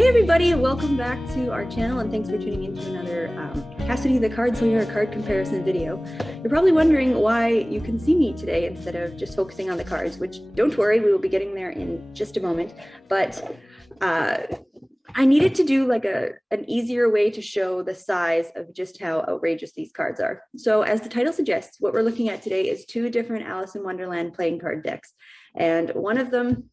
Hey everybody, welcome back to our channel and thanks for tuning in to another Cassidy the Cardslinger card comparison video. You're probably wondering why you can see me today instead of just focusing on the cards, which don't worry, we will be getting there in just a moment. But I needed to do like an easier way to show the size of just how outrageous these cards are. So as the title suggests, what we're looking at today is two different Alice in Wonderland playing card decks. And one of them,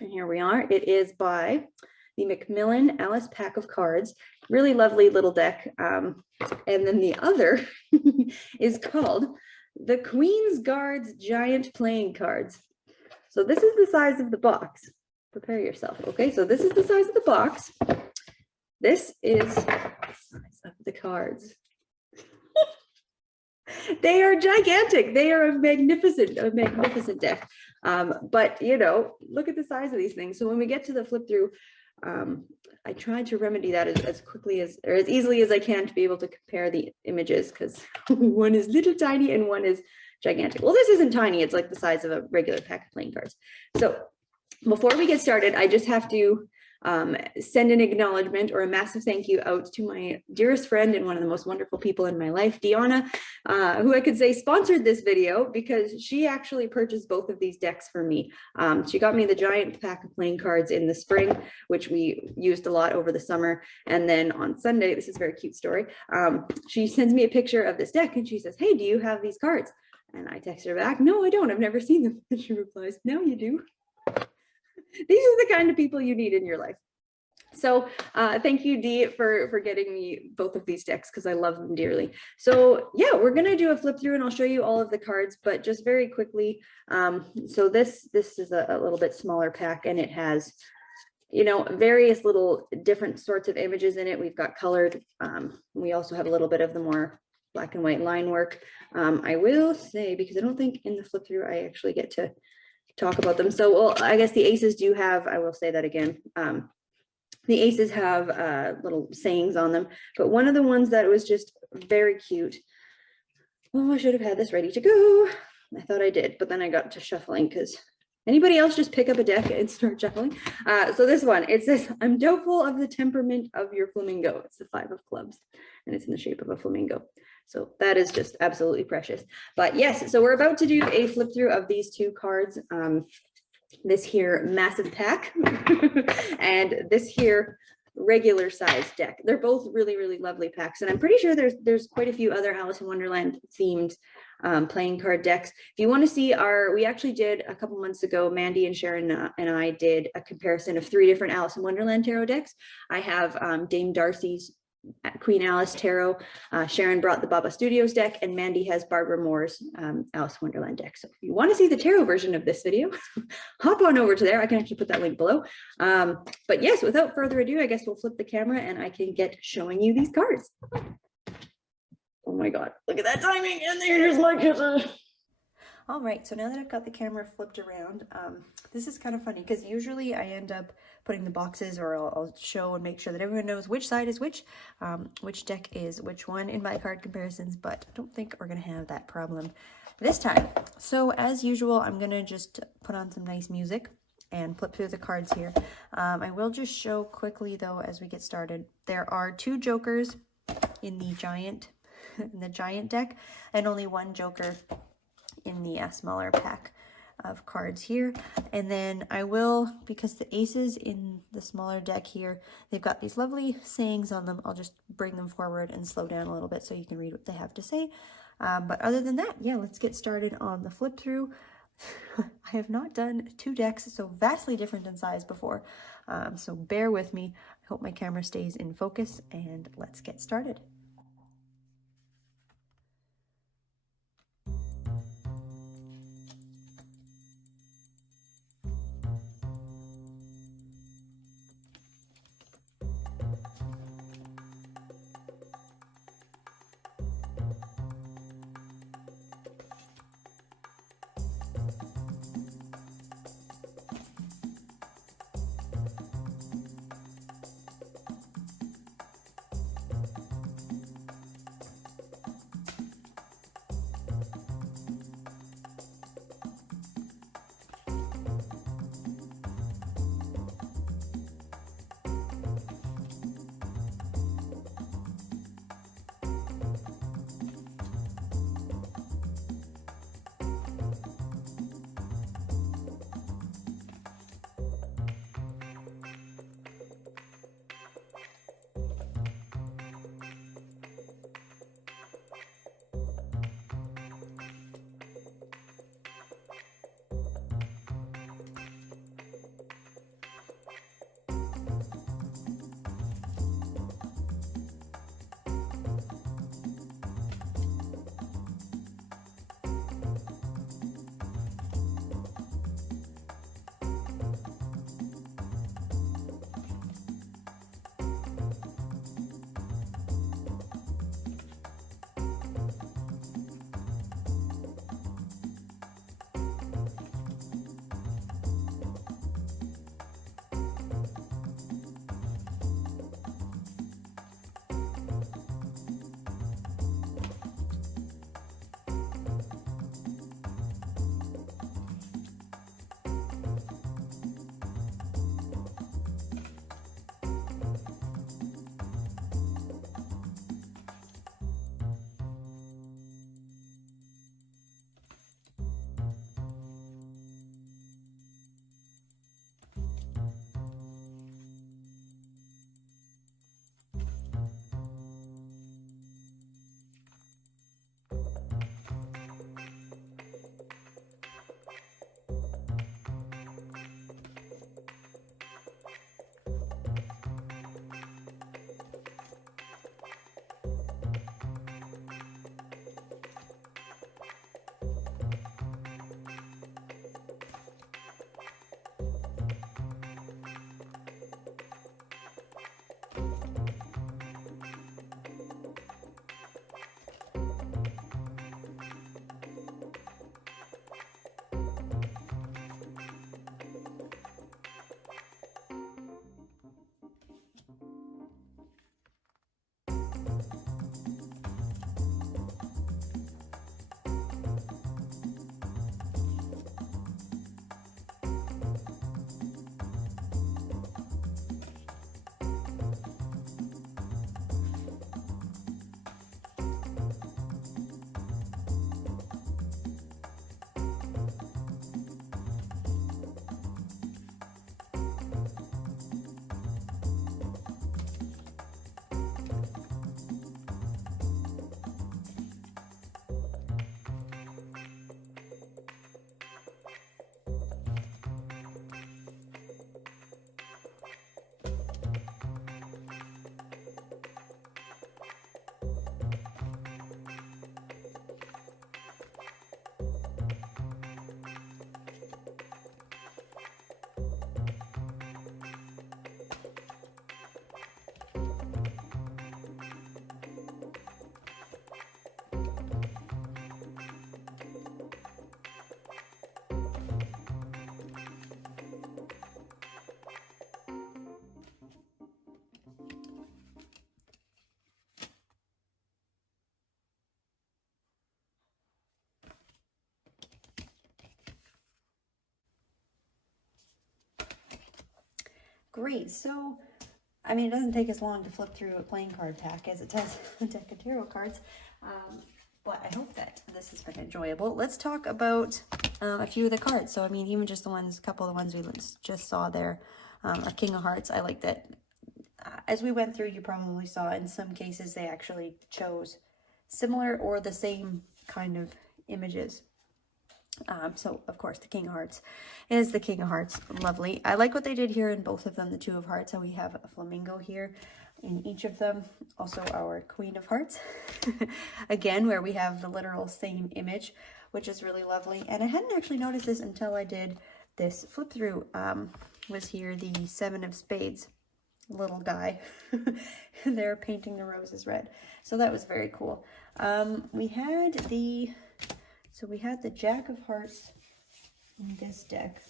and here we are, it is by the Macmillan Alice Pack of Cards, really lovely little deck. And then the other is called the Queen's Guards Giant Playing Cards. So this is the size of the box. Prepare yourself, okay? So this is the size of the box. This is the size of the cards. They are gigantic. They are a magnificent deck. But you know, look at the size of these things. So when we get to the flip through, I tried to remedy that as quickly as, or as easily as I can to be able to compare the images, because one is little tiny and one is gigantic. Well, this isn't tiny. It's like the size of a regular pack of playing cards. So before we get started, I just have to send an acknowledgement or a massive thank you out to my dearest friend and one of the most wonderful people in my life, Deanna, who I could say sponsored this video because she actually purchased both of these decks for me. She got me the giant pack of playing cards in the spring, which we used a lot over the summer. And then on Sunday, this is a very cute story, she sends me a picture of this deck and she says, "Hey, do you have these cards?" And I text her back, "No, I don't. I've never seen them." And she replies, "No, you do." These are the kind of people you need in your life. So thank you, Dee, for getting me both of these decks because I love them dearly. So yeah, we're gonna do a flip through and I'll show you all of the cards, but just very quickly. So this is a little bit smaller pack and it has, you know, various little different sorts of images in it. We've got colored. We also have a little bit of the more black and white line work. I will say, because I don't think in the flip through I actually get to talk about them. So, well, I guess the aces do have, I will say that again, the aces have little sayings on them, but one of the ones that was just very cute. Oh, I should have had this ready to go. I thought I did, but then I got to shuffling because anybody else just pick up a deck and start shuffling. So this one, it says, "I'm doubtful of the temperament of your flamingo." It's the 5 of clubs and it's in the shape of a flamingo. So that is just absolutely precious. But yes, so we're about to do a flip through of these two cards. This here massive pack and this here regular size deck. They're both really, really lovely packs. And I'm pretty sure there's quite a few other Alice in Wonderland themed playing card decks. If you want to see we actually did a couple months ago, Mandy and Sharon and I did a comparison of 3 different Alice in Wonderland tarot decks. I have Dame Darcy's Queen Alice Tarot, Sharon brought the Baba Studios deck, and Mandy has Barbara Moore's Alice in Wonderland deck. So if you want to see the tarot version of this video, hop on over to there. I can actually put that link below. But yes, without further ado, I guess we'll flip the camera and I can get showing you these cards. Oh my God, look at that timing, and there's my kisses. All right, so now that I've got the camera flipped around, this is kind of funny because usually I end up putting the boxes, or I'll show and make sure that everyone knows which side is which deck is which one in my card comparisons, but I don't think we're gonna have that problem this time. So as usual, I'm gonna just put on some nice music and flip through the cards here. I will just show quickly though as we get started. There are 2 jokers in the giant deck and only 1 joker in the smaller pack of cards here. And then I will, because the aces in the smaller deck here, they've got these lovely sayings on them, I'll just bring them forward and slow down a little bit so you can read what they have to say. But other than that, yeah, let's get started on the flip through. I have not done 2 decks so vastly different in size before, so bear with me. I hope my camera stays in focus, and let's get started. great. So, I mean, it doesn't take as long to flip through a playing card pack as it does a deck of tarot cards. But I hope that this has been enjoyable. Let's talk about a few of the cards. So, I mean, even just a couple of the ones we just saw there. Our King of Hearts, I like that. As we went through, you probably saw in some cases they actually chose similar or the same kind of images. So, of course, the King of Hearts is the King of Hearts. Lovely. I like what they did here in both of them, the Two of Hearts, how we have a flamingo here in each of them. Also, our Queen of Hearts, again, where we have the literal same image, which is really lovely. And I hadn't actually noticed this until I did this flip through, was here the Seven of Spades little guy. They're painting the roses red. So that was very cool. We had the Jack of Hearts in this deck.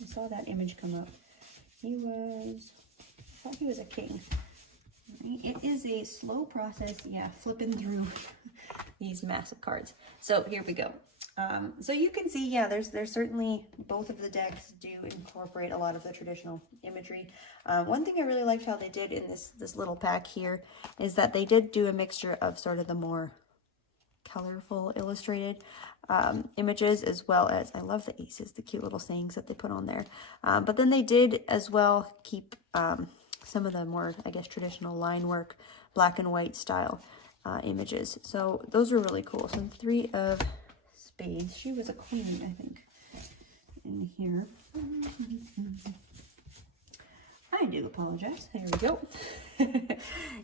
I saw that image come up. I thought he was a king. It is a slow process, yeah, flipping through these massive cards. So here we go. So you can see, yeah, there's certainly, both of the decks do incorporate a lot of the traditional imagery. One thing I really liked how they did in this little pack here is that they did do a mixture of sort of the more colorful illustrated images, as well as, I love the aces, the cute little sayings that they put on there. But then they did as well keep some of the more, I guess, traditional line work, black and white style images. So those are really cool. So Three of Spades, she was a queen, I think, in here. I do apologize. There we go.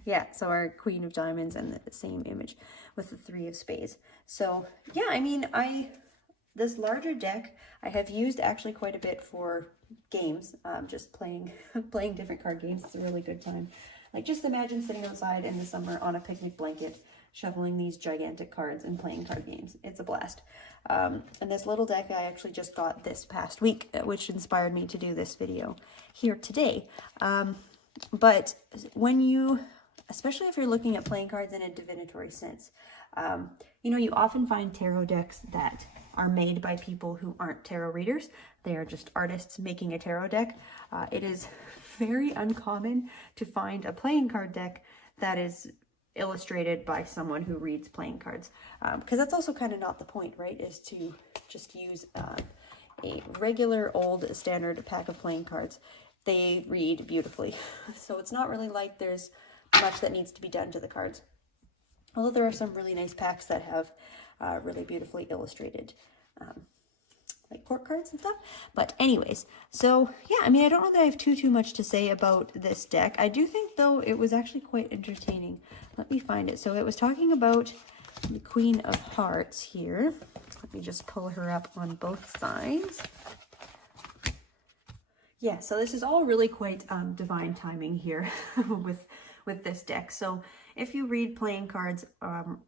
Yeah, so our Queen of Diamonds and the same image with the Three of Spades. So yeah, I mean, this larger deck I have used actually quite a bit for games, just playing different card games. It's a really good time. Like, just imagine sitting outside in the summer on a picnic blanket, shoveling these gigantic cards and playing card games. It's a blast. And this little deck I actually just got this past week, which inspired me to do this video here today. But when you, especially if you're looking at playing cards in a divinatory sense, you know, you often find tarot decks that are made by people who aren't tarot readers. They are just artists making a tarot deck. It is very uncommon to find a playing card deck that is illustrated by someone who reads playing cards, because that's also kind of not the point, right? Is to just use a regular old standard pack of playing cards. They read beautifully, so it's not really like there's much that needs to be done to the cards, although there are some really nice packs that have really beautifully illustrated like court cards and stuff. But anyways, so yeah, I mean, I don't know that I have too much to say about this deck. I do think, though, it was actually quite entertaining. Let me find it. So it was talking about the Queen of Hearts here. Let me just pull her up on both sides. Yeah, so this is all really quite divine timing here with this deck. So if you read playing cards,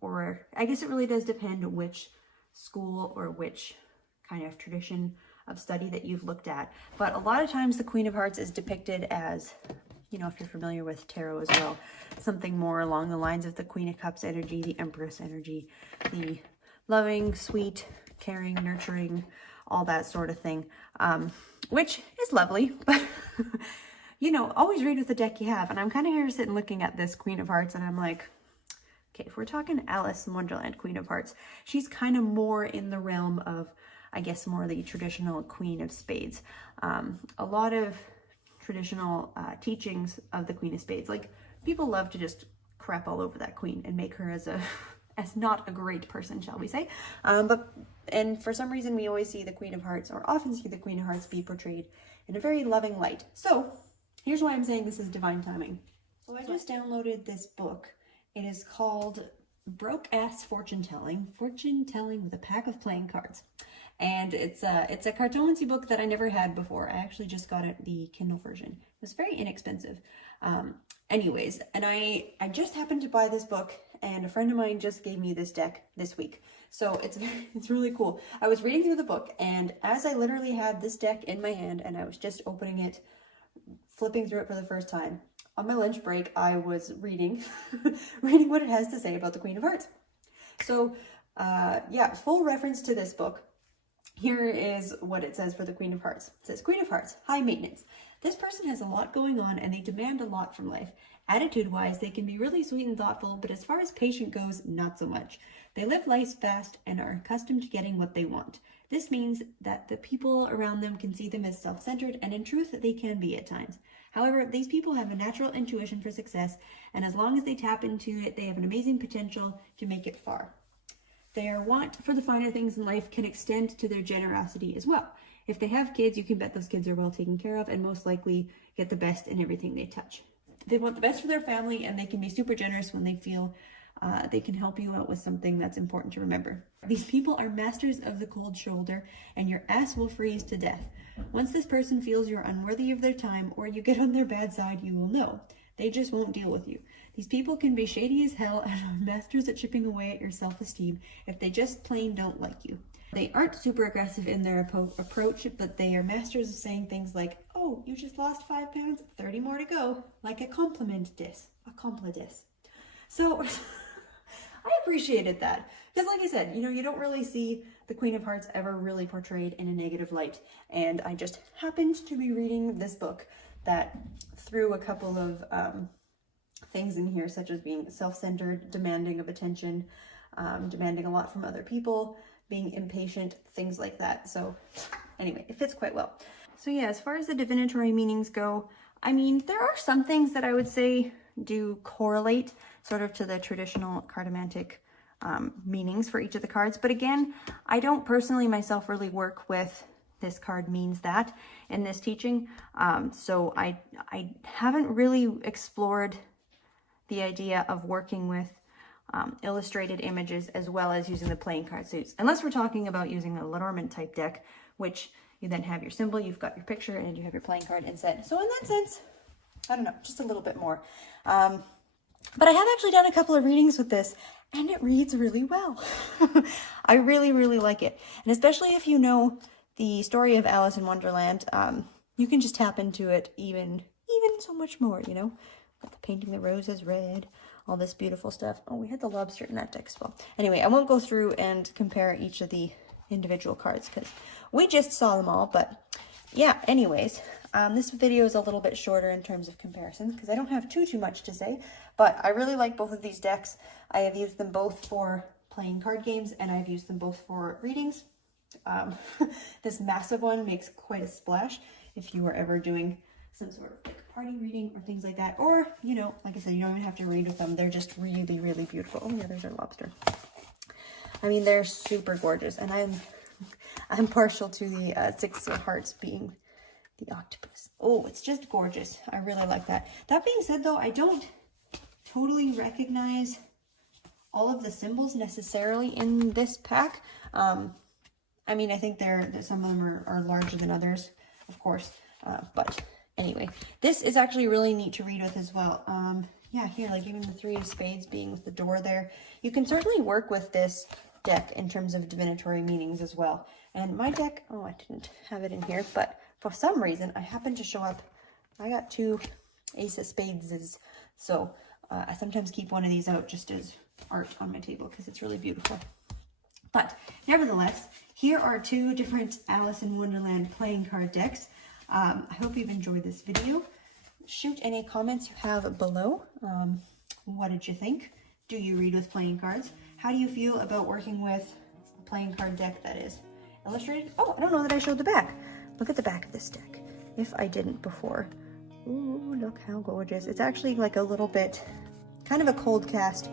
or I guess it really does depend which school or which kind of tradition of study that you've looked at. But a lot of times the Queen of Hearts is depicted as, you know, if you're familiar with tarot as well, something more along the lines of the Queen of Cups energy, the Empress energy, the loving, sweet, caring, nurturing, all that sort of thing, which is lovely. But, you know, always read with the deck you have. And I'm kind of here sitting looking at this Queen of Hearts, and I'm like, okay, if we're talking Alice in Wonderland, Queen of Hearts, she's kind of more in the realm of, I guess, more the traditional Queen of Spades. A lot of traditional teachings of the Queen of Spades, like, people love to just crap all over that queen and make her as not a great person, shall we say. And for some reason, we always see the Queen of Hearts, or often see the Queen of Hearts, be portrayed in a very loving light. So here's why I'm saying this is divine timing. So I just downloaded this book. It is called Broke Ass Fortune Telling with a Pack of Playing Cards. And it's a cartomancy book that I never had before. I actually just got it, the Kindle version. It was very inexpensive. Anyways, and I just happened to buy this book, and a friend of mine just gave me this deck this week. So it's really cool. I was reading through the book, and as I literally had this deck in my hand and I was just opening it, flipping through it for the first time, on my lunch break, I was reading what it has to say about the Queen of Hearts. So yeah, full reference to this book. Here is what it says for the Queen of Hearts. It says, Queen of Hearts, high maintenance. This person has a lot going on and they demand a lot from life. Attitude-wise, they can be really sweet and thoughtful, but as far as patient goes, not so much. They live life fast and are accustomed to getting what they want. This means that the people around them can see them as self-centered, and in truth, they can be at times. However, these people have a natural intuition for success, and as long as they tap into it, they have an amazing potential to make it far. Their want for the finer things in life can extend to their generosity as well. If they have kids, you can bet those kids are well taken care of and most likely get the best in everything they touch. They want the best for their family, and they can be super generous when they feel they can help you out with something that's important to remember. These people are masters of the cold shoulder, and your ass will freeze to death. Once this person feels you're unworthy of their time or you get on their bad side, you will know. They just won't deal with you. These people can be shady as hell and are masters at chipping away at your self-esteem if they just plain don't like you. They aren't super aggressive in their approach, but they are masters of saying things like, oh, you just lost 5 pounds, 30 more to go, like a compliment dis. So I appreciated that. Because like I said, you don't really see the Queen of Hearts ever really portrayed in a negative light. And I just happened to be reading this book that threw a couple of things in here, such as being self-centered, demanding of attention, demanding a lot from other people, being impatient, things like that. So anyway, it fits quite well. So yeah, as far as the divinatory meanings go, I mean, there are some things that I would say do correlate sort of to the traditional cartomantic meanings for each of the cards. But again, I don't personally myself really work with this card means that in this teaching. So I haven't really explored the idea of working with illustrated images as well as using the playing card suits, unless we're talking about using a Lenormand type deck, which you then have your symbol, you've got your picture, and you have your playing card inset. So in that sense, I don't know, just a little bit more. But I have actually done a couple of readings with this, and it reads really well. I really, really like it. And especially if you know the story of Alice in Wonderland, you can just tap into it even so much more, painting the roses red, all this beautiful stuff. Oh, we had the lobster in that deck as well. Anyway, I won't go through and compare each of the individual cards because we just saw them all. But yeah, anyways, this video is a little bit shorter in terms of comparisons because I don't have too much to say, but I really like both of these decks. I have used them both for playing card games, and I've used them both for readings. This massive one makes quite a splash if you are ever doing some sort of like party reading or things like that. Or, like I said, you don't even have to read with them. They're just really, really beautiful. Oh yeah, there's our lobster. I mean, they're super gorgeous, and I'm partial to the Six of Hearts being the octopus. Oh, it's just gorgeous. I really like that. That being said, though, I don't totally recognize all of the symbols necessarily in this pack. I mean, I think some of them are larger than others, of course, but anyway, this is actually really neat to read with as well. Yeah, here, like even the 3 of Spades being with the door there, you can certainly work with this deck in terms of divinatory meanings as well. And my deck, oh, I didn't have it in here, but for some reason, I happened to show up, I got 2 Ace of Spades, so I sometimes keep one of these out just as art on my table because it's really beautiful. But nevertheless, here are 2 different Alice in Wonderland playing card decks. I hope you've enjoyed this video. Shoot any comments you have below. What did you think? Do you read with playing cards? How do you feel about working with a playing card deck that is illustrated? Oh, I don't know that I showed the back. Look at the back of this deck, if I didn't before. Ooh, look how gorgeous. It's actually like a little bit, kind of a cold cast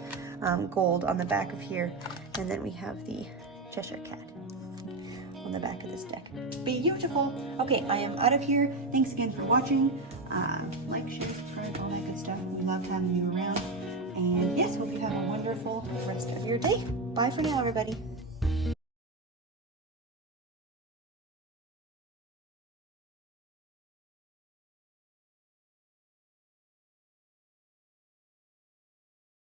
gold on the back of here. And then we have the Cheshire Cat on the back of this deck. Beautiful. Okay, I am out of here. Thanks again for watching. Like, share, subscribe, all that good stuff. We love having you around. And yes, hope you have a wonderful rest of your day. Bye for now, everybody.